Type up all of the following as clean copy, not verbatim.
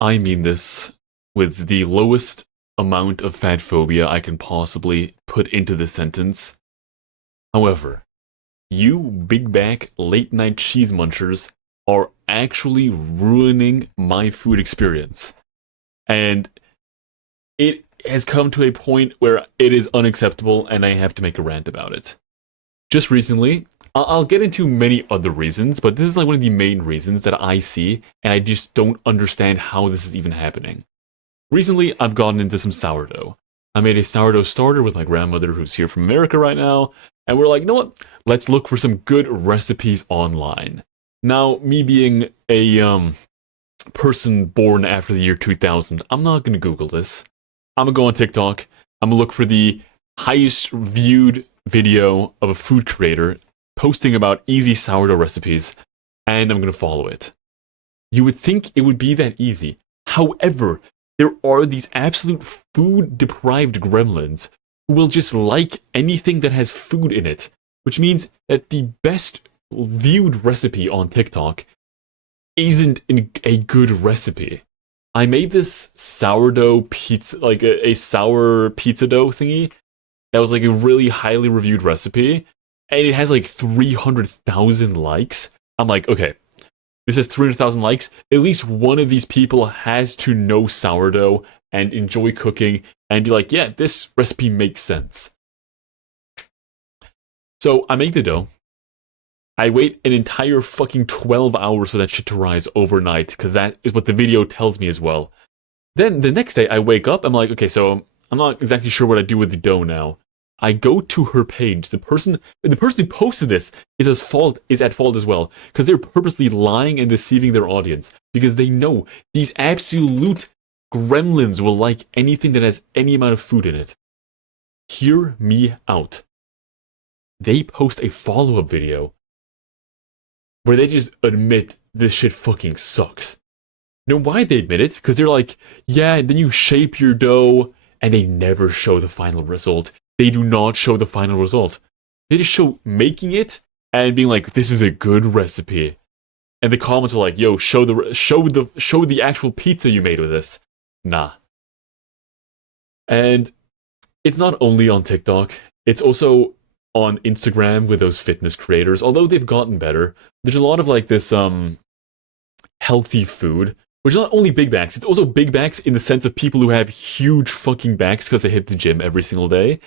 I mean this with the lowest amount of fat phobia I can possibly put into this sentence. However, you big back late night cheese munchers are actually ruining my food experience. And it has come to a point where it is unacceptable and I have to make a rant about it. Just recently, I'll get into many other reasons, but this is like one of the main reasons that I see, and I just don't understand how this is even happening. Recently, I've gotten into some sourdough. I made a sourdough starter with my grandmother who's here from America right now, and we're like, you know what? Let's look for some good recipes online. Now, me being a person born after the year 2000, I'm not gonna Google this. I'm gonna go on TikTok. I'm gonna look for the highest viewed video of a food creator posting about easy sourdough recipes, and I'm gonna follow it. You would think it would be that easy. However, there are these absolute food deprived gremlins who will just like anything that has food in it, which means that the best viewed recipe on TikTok isn't a good recipe. I made this sourdough pizza, like a sour pizza dough thingy, that was like a really highly reviewed recipe, and it has like 300,000 likes. I'm like, okay, this has 300,000 likes. At least one of these people has to know sourdough and enjoy cooking and be like, yeah, this recipe makes sense. So I make the dough. I wait an entire fucking 12 hours for that shit to rise overnight, because that is what the video tells me as well. Then the next day I wake up, I'm like, okay, so I'm not exactly sure what I do with the dough now. I go to her page. The person who posted this is at fault as well, because they're purposely lying and deceiving their audience, because they know these absolute gremlins will like anything that has any amount of food in it. Hear me out. They post a follow-up video where they just admit this shit fucking sucks. Now, why they admit it? Because they're like, yeah, and then you shape your dough, and they never show the final result. They do not show the final result. They just show making it and being like, "This is a good recipe." And the comments are like, "Yo, show the actual pizza you made with this." Nah. And it's not only on TikTok. It's also on Instagram with those fitness creators. Although they've gotten better, there's a lot of like this healthy food, which is not only big backs. It's also big backs in the sense of people who have huge fucking backs because they hit the gym every single day.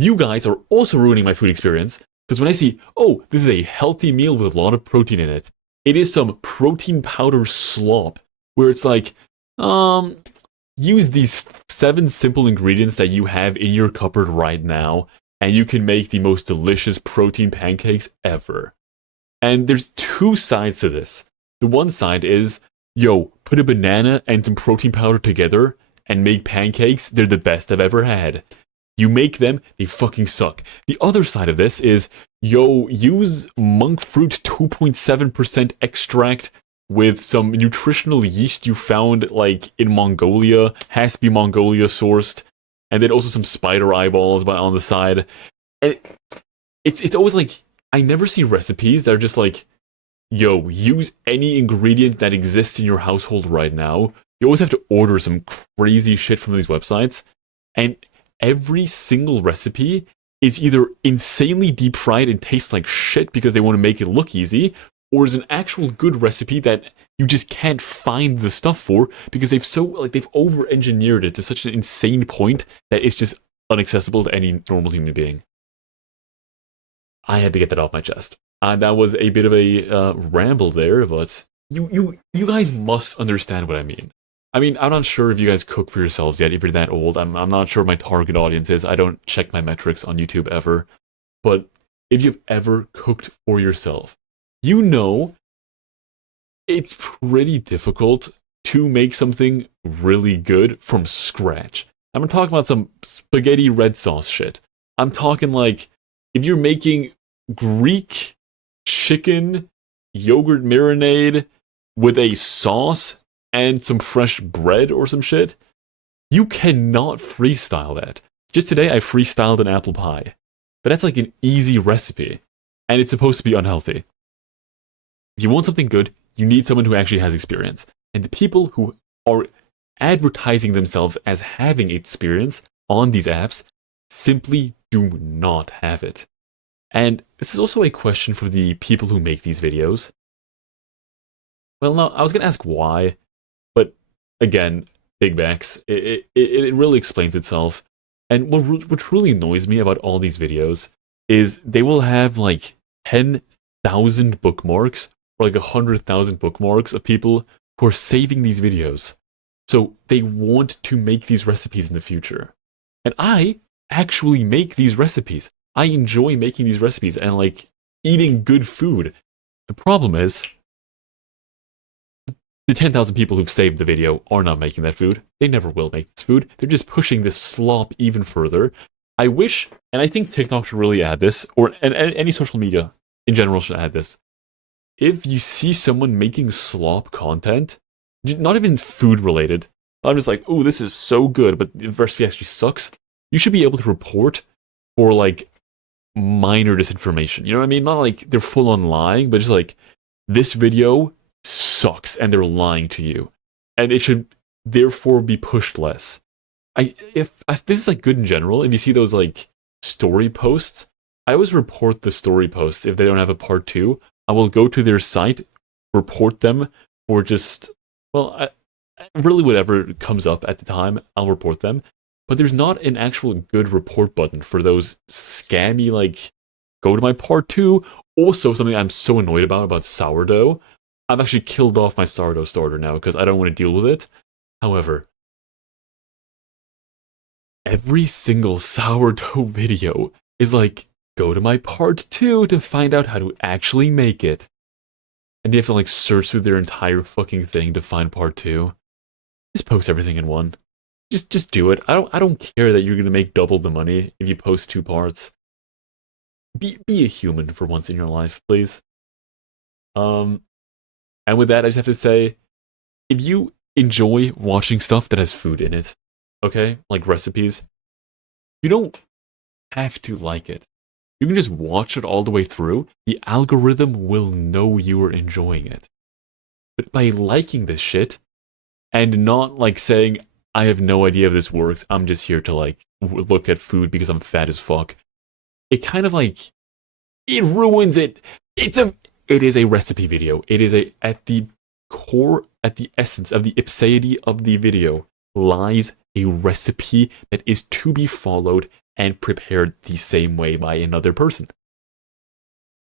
You guys are also ruining my food experience, because when I see, oh, this is a healthy meal with a lot of protein in it, it is some protein powder slop, where it's like, use these 7 simple ingredients that you have in your cupboard right now, and you can make the most delicious protein pancakes ever. And there's 2 sides to this. The one side is, yo, put a banana and some protein powder together and make pancakes, they're the best I've ever had. You make them, they fucking suck. The other side of this is, yo, use monk fruit 2.7% extract with some nutritional yeast you found like in Mongolia, has to be Mongolia sourced, and then also some spider eyeballs on the side. And it's always like, I never see recipes that are just like, yo, use any ingredient that exists in your household right now. You always have to order some crazy shit from these websites, and every single recipe is either insanely deep fried and tastes like shit because they want to make it look easy, or is an actual good recipe that you just can't find the stuff for because they've over-engineered it to such an insane point that it's just inaccessible to any normal human being. I had to get that off my chest. That was a bit of a ramble there, but you guys must understand what I mean. I mean, I'm not sure if you guys cook for yourselves yet, if you're that old. I'm not sure what my target audience is. I don't check my metrics on YouTube ever. But if you've ever cooked for yourself, you know it's pretty difficult to make something really good from scratch. I'm not talking about some spaghetti red sauce shit. I'm talking like, if you're making Greek chicken yogurt marinade with a sauce and some fresh bread or some shit, you cannot freestyle that. Just today, I freestyled an apple pie. But that's like an easy recipe, and it's supposed to be unhealthy. If you want something good, you need someone who actually has experience. And the people who are advertising themselves as having experience on these apps simply do not have it. And this is also a question for the people who make these videos. Well, no, I was going to ask why, but again, big backs. It really explains itself. And what truly annoys me about all these videos is they will have like 10,000 bookmarks or like 100,000 bookmarks of people who are saving these videos. So they want to make these recipes in the future. And I actually make these recipes. I enjoy making these recipes and like eating good food. The problem is the 10,000 people who've saved the video are not making that food. They never will make this food. They're just pushing this slop even further. I wish, and I think TikTok should really add this, or and any social media in general should add this. If you see someone making slop content, not even food related, I'm just like, oh, this is so good, but the recipe actually sucks. You should be able to report for like minor disinformation. You know what I mean? Not like they're full on lying, but just like this video sucks and they're lying to you, and it should therefore be pushed less. If this is like good in general, if you see those like story posts, I always report the story posts if they don't have a part 2. I will go to their site, report them, or just really whatever comes up at the time, I'll report them. But there's not an actual good report button for those scammy like go to my part 2. Also, something I'm so annoyed about sourdough. I've actually killed off my sourdough starter now because I don't want to deal with it. However, every single sourdough video is like, go to my part 2 to find out how to actually make it. And you have to like search through their entire fucking thing to find part 2. Just post everything in one. Just do it. I don't care that you're gonna make double the money if you post 2 parts. Be a human for once in your life, please. And with that, I just have to say, if you enjoy watching stuff that has food in it, okay, like recipes, you don't have to like it. You can just watch it all the way through. The algorithm will know you are enjoying it. But by liking this shit and not like saying, I have no idea if this works, I'm just here to like look at food because I'm fat as fuck, it kind of like, it ruins it. It is a recipe video. It is at the core, at the essence of the ipseity of the video lies a recipe that is to be followed and prepared the same way by another person.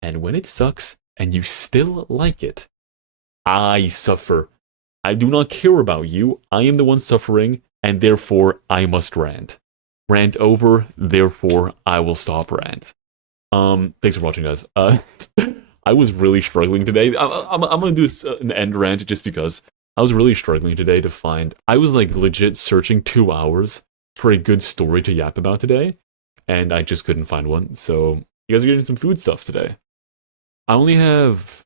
And when it sucks and you still like it, I suffer. I do not care about you. I am the one suffering, and therefore I must rant. Rant over, therefore I will stop rant. Thanks for watching, guys. I was really struggling today. I'm gonna do an end rant just because I was really struggling today to find. I was like legit searching 2 hours for a good story to yap about today, and I just couldn't find one. So you guys are getting some food stuff today. I only have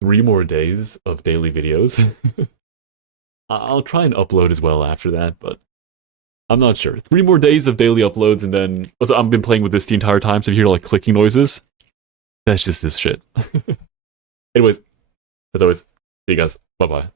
3 more days of daily videos. I'll try and upload as well after that, but I'm not sure. 3 more days of daily uploads, and then also I've been playing with this the entire time. So if you hear like clicking noises, that's just this shit. Anyways, as always, see you guys. Bye bye.